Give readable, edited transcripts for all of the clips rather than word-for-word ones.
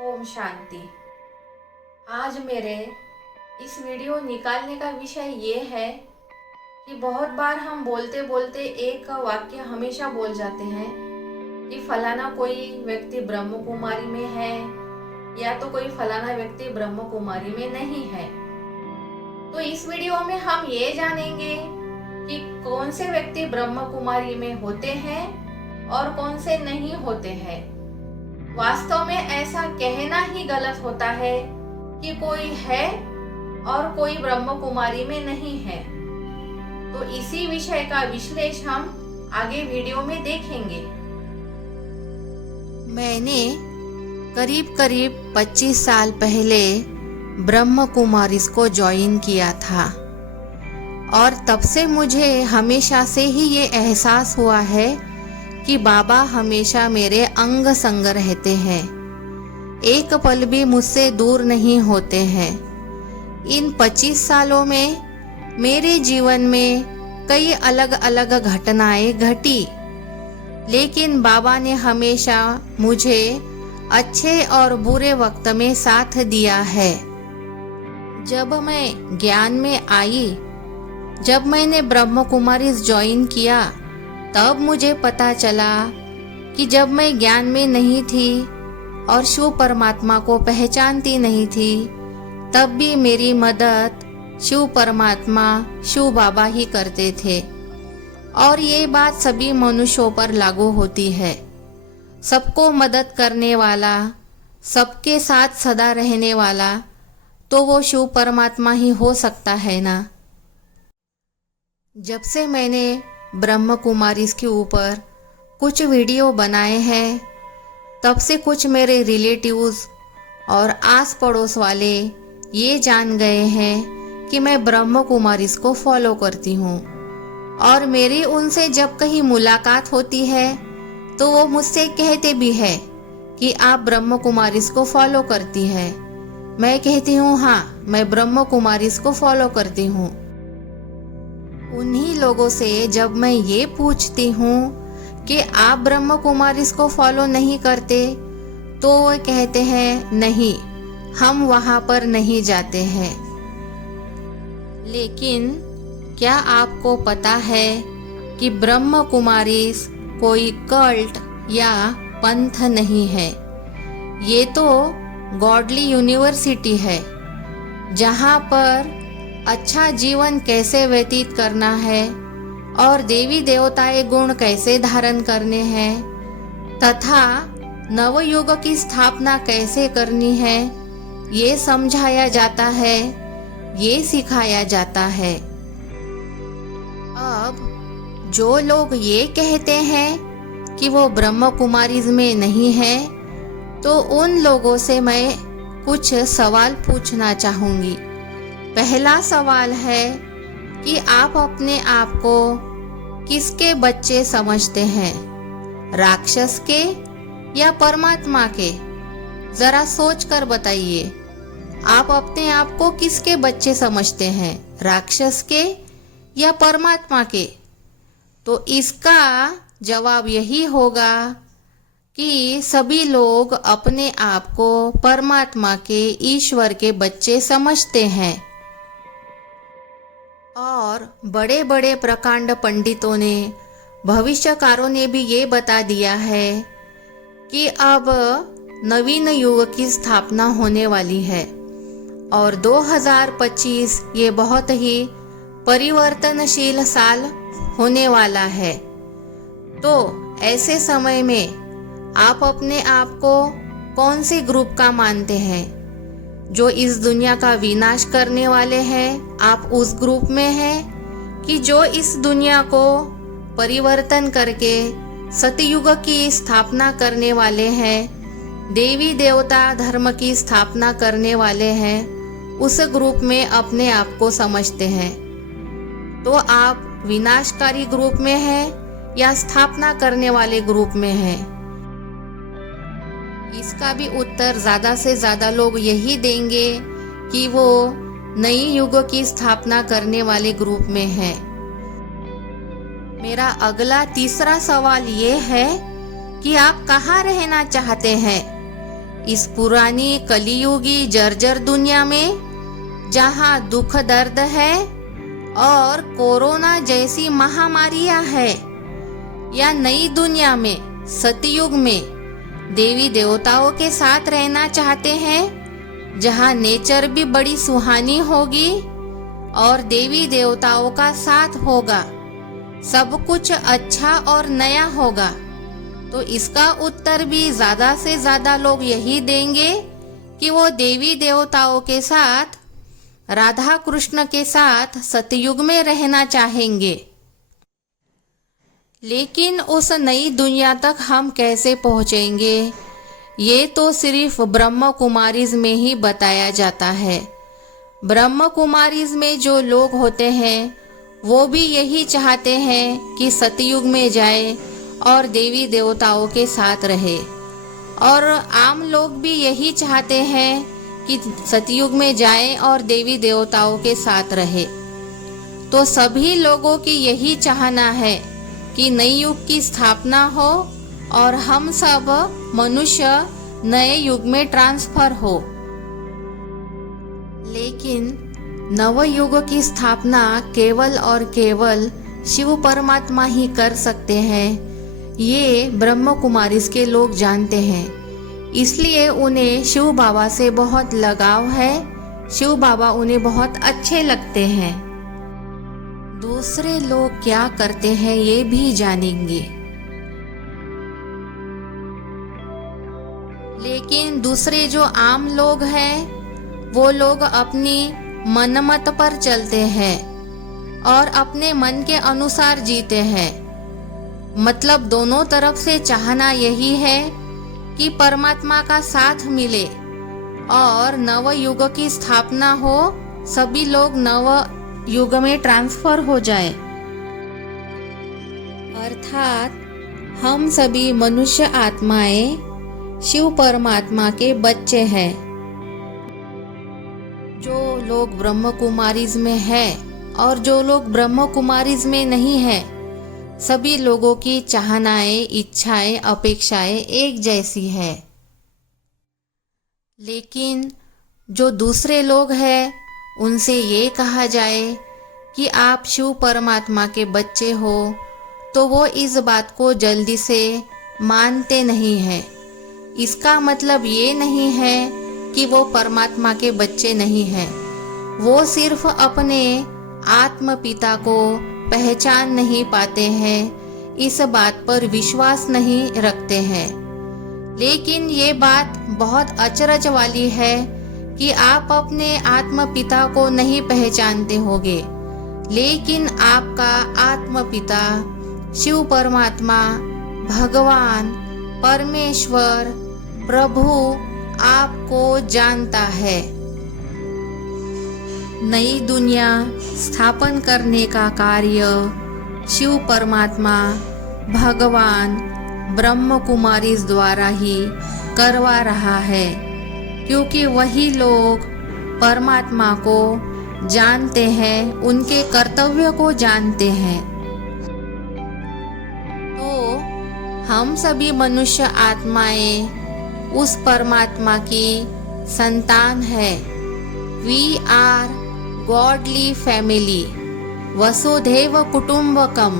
ओम शांति। आज मेरे इस वीडियो निकालने का विषय ये है कि बहुत बार हम बोलते बोलते एक वाक्य हमेशा बोल जाते हैं कि फलाना कोई व्यक्ति ब्रह्म कुमारी में है या तो कोई फलाना व्यक्ति ब्रह्म कुमारी में नहीं है। तो इस वीडियो में हम ये जानेंगे कि कौन से व्यक्ति ब्रह्म कुमारी में होते हैं और कौन से नहीं होते हैं। वास्तव में ऐसा कहना ही गलत होता है कि कोई है और कोई ब्रह्म कुमारी में नहीं है। तो इसी विषय का विश्लेषण हम आगे वीडियो में देखेंगे। मैंने करीब 25 साल पहले ब्रह्म कुमारीज को ज्वाइन किया था और तब से मुझे हमेशा से ही ये एहसास हुआ है कि बाबा हमेशा मेरे अंग संग रहते हैं, एक पल भी मुझसे दूर नहीं होते हैं। इन 25 सालों में मेरे जीवन में कई अलग अलग घटनाएं घटी, लेकिन बाबा ने हमेशा मुझे अच्छे और बुरे वक्त में साथ दिया है। जब मैं ज्ञान में आई, जब मैंने ब्रह्म कुमारीज ज्वाइन किया, तब मुझे पता चला कि जब मैं ज्ञान में नहीं थी और शिव परमात्मा को पहचानती नहीं थी, तब भी मेरी मदद शिव परमात्मा, शिव बाबा ही करते थे। और ये बात सभी मनुष्यों पर लागू होती है। सबको मदद करने वाला, सबके साथ सदा रहने वाला, तो वो शिव परमात्मा ही हो सकता है ना। जब से मैंने ब्रह्म कुमारीज के ऊपर कुछ वीडियो बनाए हैं, तब से कुछ मेरे रिलेटिव्स और आस पड़ोस वाले ये जान गए हैं कि मैं ब्रह्म कुमारीज को फॉलो करती हूँ। और मेरी उनसे जब कहीं मुलाकात होती है तो वो मुझसे कहते भी है कि आप ब्रह्म कुमारीज को फॉलो करती हैं। मैं कहती हूँ हाँ, मैं ब्रह्म कुमारीज को फॉलो करती हूँ। उन्हीं लोगों से जब मैं ये पूछती हूँ कि आप ब्रह्म कुमारीज को फॉलो नहीं करते, तो वो कहते हैं नहीं, हम वहाँ पर नहीं जाते हैं। लेकिन क्या आपको पता है कि ब्रह्म कुमारीज कोई कल्ट या पंथ नहीं है। ये तो गॉडली यूनिवर्सिटी है, जहाँ पर अच्छा जीवन कैसे व्यतीत करना है और देवी देवताएं गुण कैसे धारण करने हैं तथा नवयुग की स्थापना कैसे करनी है, ये समझाया जाता है, ये सिखाया जाता है। अब जो लोग ये कहते हैं कि वो ब्रह्म कुमारीज में नहीं है, तो उन लोगों से मैं कुछ सवाल पूछना चाहूँगी। पहला सवाल है कि आप अपने आप को किसके बच्चे समझते हैं, राक्षस के या परमात्मा के? जरा सोच कर बताइए, आप अपने आप को किसके बच्चे समझते हैं, राक्षस के या परमात्मा के? तो इसका जवाब यही होगा कि सभी लोग अपने आप को परमात्मा के, ईश्वर के बच्चे समझते हैं। और बड़े बड़े प्रकांड पंडितों ने, भविष्यकारों ने भी ये बता दिया है कि अब नवीन युग की स्थापना होने वाली है और 2025 ये बहुत ही परिवर्तनशील साल होने वाला है। तो ऐसे समय में आप अपने आप को कौन से ग्रुप का मानते हैं? जो इस दुनिया का विनाश करने वाले हैं, आप उस ग्रुप में हैं, कि जो इस दुनिया को परिवर्तन करके सतयुग की स्थापना करने वाले हैं, देवी देवता धर्म की स्थापना करने वाले हैं, उस ग्रुप में अपने आप को समझते हैं? तो आप विनाशकारी ग्रुप में हैं या स्थापना करने वाले ग्रुप में हैं? इसका भी उत्तर ज्यादा से ज्यादा लोग यही देंगे कि वो नई युग की स्थापना करने वाले ग्रुप में है। मेरा अगला तीसरा सवाल ये है कि आप कहाँ रहना चाहते हैं? इस पुरानी कलियुगी जर्जर दुनिया में, जहाँ दुख दर्द है और कोरोना जैसी महामारियां है, या नई दुनिया में सतयुग में देवी देवताओं के साथ रहना चाहते हैं, जहाँ नेचर भी बड़ी सुहानी होगी और देवी देवताओं का साथ होगा, सब कुछ अच्छा और नया होगा, तो इसका उत्तर भी ज्यादा से ज्यादा लोग यही देंगे कि वो देवी देवताओं के साथ, राधा कृष्ण के साथ सतयुग में रहना चाहेंगे। लेकिन उस नई दुनिया तक हम कैसे पहुंचेंगे, ये तो सिर्फ ब्रह्म कुमारीज में ही बताया जाता है। ब्रह्म कुमारीज में जो लोग होते हैं वो भी यही चाहते हैं कि सतयुग में जाए और देवी देवताओं के साथ रहे, और आम लोग भी यही चाहते हैं कि सतयुग में जाए और देवी देवताओं के साथ रहे। तो सभी लोगों की यही चाहना है कि नई युग की स्थापना हो और हम सब मनुष्य नए युग में ट्रांसफर हो। लेकिन नव युग की स्थापना केवल और केवल शिव परमात्मा ही कर सकते हैं, ये ब्रह्म कुमारीज के लोग जानते हैं। इसलिए उन्हें शिव बाबा से बहुत लगाव है, शिव बाबा उन्हें बहुत अच्छे लगते हैं। दूसरे लोग क्या करते हैं ये भी जानेंगे। लेकिन दूसरे जो आम लोग हैं, वो लोग अपनी मनमत पर चलते हैं और अपने मन के अनुसार जीते हैं। मतलब दोनों तरफ से चाहना यही है कि परमात्मा का साथ मिले और नव युग की स्थापना हो, सभी लोग नव युग में ट्रांसफर हो जाए। अर्थात हम सभी मनुष्य आत्माएं शिव परमात्मा के बच्चे हैं। जो लोग ब्रह्म कुमारीज में है और जो लोग ब्रह्म कुमारीज में नहीं है, सभी लोगों की चाहनाएं, इच्छाएं, अपेक्षाएं एक जैसी है। लेकिन जो दूसरे लोग हैं, उनसे ये कहा जाए कि आप शिव परमात्मा के बच्चे हो, तो वो इस बात को जल्दी से मानते नहीं हैं। इसका मतलब ये नहीं है कि वो परमात्मा के बच्चे नहीं हैं, वो सिर्फ अपने आत्म पिता को पहचान नहीं पाते हैं, इस बात पर विश्वास नहीं रखते हैं। लेकिन ये बात बहुत अचरज वाली है कि आप अपने आत्म पिता को नहीं पहचानते होगे, लेकिन आपका आत्म पिता शिव परमात्मा, भगवान, परमेश्वर, प्रभु आपको जानता है। नई दुनिया स्थापन करने का कार्य शिव परमात्मा, भगवान, ब्रह्म कुमारीज द्वारा ही करवा रहा है, क्योंकि वही लोग परमात्मा को जानते हैं, उनके कर्तव्य को जानते हैं। तो हम सभी मनुष्य आत्माएं उस परमात्मा की संतान है। वी आर गॉडली फैमिली, वसुधैव कुटुंबकम।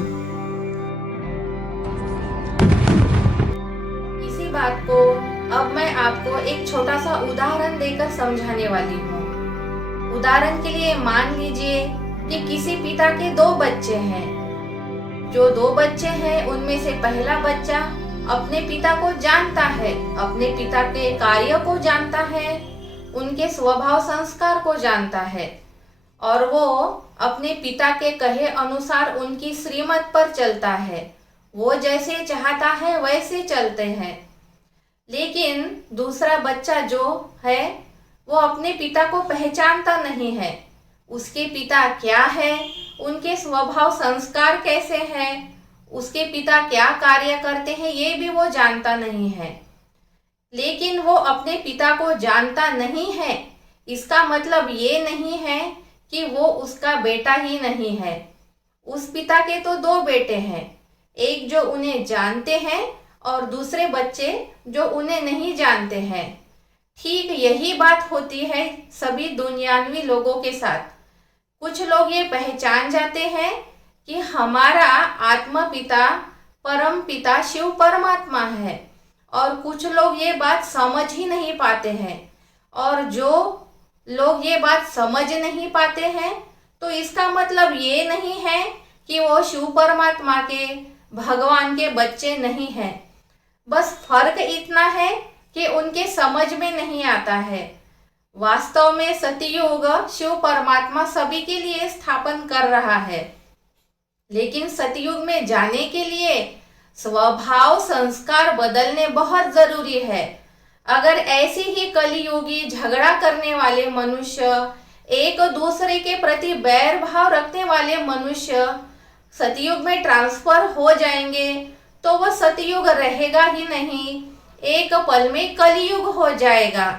इसी बात को अब मैं आपको एक छोटा सा उदाहरण देकर समझाने वाली हूँ। उदाहरण के लिए मान लीजिए कि किसी पिता के दो बच्चे हैं। जो दो बच्चे हैं उनमें से पहला बच्चा अपने पिता को जानता है, अपने पिता के कार्य को जानता है, उनके स्वभाव संस्कार को जानता है, और वो अपने पिता के कहे अनुसार उनकी श्रीमत पर चलता है। वो जैसे चाहता है वैसे चलते हैं। लेकिन दूसरा बच्चा जो है वो अपने पिता को पहचानता नहीं है। उसके पिता क्या है, उनके स्वभाव संस्कार कैसे हैं, उसके पिता क्या कार्य करते हैं, ये भी वो जानता नहीं है। लेकिन वो अपने पिता को जानता नहीं है, इसका मतलब ये नहीं है कि वो उसका बेटा ही नहीं है। उस पिता के तो दो बेटे हैं, एक जो उन्हें जानते हैं और दूसरे बच्चे जो उन्हें नहीं जानते हैं। ठीक यही बात होती है सभी दुनियावी लोगों के साथ। कुछ लोग ये पहचान जाते हैं कि हमारा आत्मा पिता परम पिता शिव परमात्मा है, और कुछ लोग ये बात समझ ही नहीं पाते हैं। और जो लोग ये बात समझ नहीं पाते हैं तो इसका मतलब ये नहीं है कि वो शिव परमात्मा के भगवान के बच्चे नहीं हैं। बस फर्क इतना है कि उनके समझ में नहीं आता है। वास्तव में सतयुग शिव परमात्मा सभी के लिए स्थापन कर रहा है, लेकिन सतयुग में जाने के लिए स्वभाव संस्कार बदलने बहुत जरूरी है। अगर ऐसे ही कलियुगी झगड़ा करने वाले मनुष्य, एक दूसरे के प्रति बैर भाव रखने वाले मनुष्य सतयुग में ट्रांसफर हो जाएंगे तो वह सतयुग रहेगा ही नहीं, एक पल में कलियुग हो जाएगा।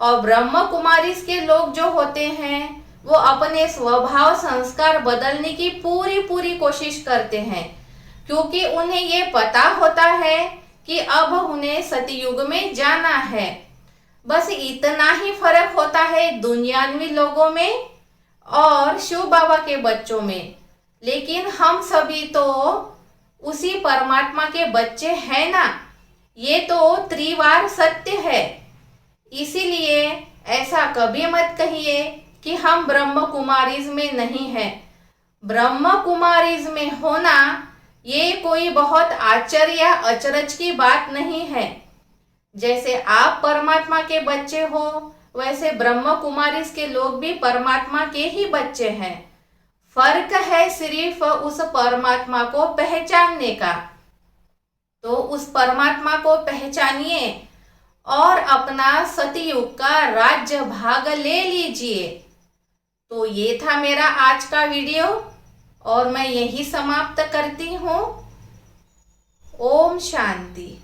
और ब्रह्म कुमारी के लोग जो होते हैं वो अपने स्वभाव संस्कार बदलने की पूरी कोशिश करते हैं, क्योंकि उन्हें ये पता होता है कि अब उन्हें सतयुग में जाना है। बस इतना ही फर्क होता है दुनियावी लोगों में और शिव बाबा के बच्चों में। लेकिन हम सभी तो उसी परमात्मा के बच्चे हैं ना, ये तो त्रिवार सत्य है। इसीलिए ऐसा कभी मत कहिए कि हम ब्रह्म कुमारीज में नहीं हैं। ब्रह्म कुमारीज में होना ये कोई बहुत आश्चर्य या अचरज की बात नहीं है। जैसे आप परमात्मा के बच्चे हो, वैसे ब्रह्म कुमारीज के लोग भी परमात्मा के ही बच्चे हैं। फर्क है सिर्फ उस परमात्मा को पहचानने का। तो उस परमात्मा को पहचानिए और अपना सतयुग का राज्य भाग ले लीजिए। तो ये था मेरा आज का वीडियो और मैं यही समाप्त करती हूँ। ओम शांति।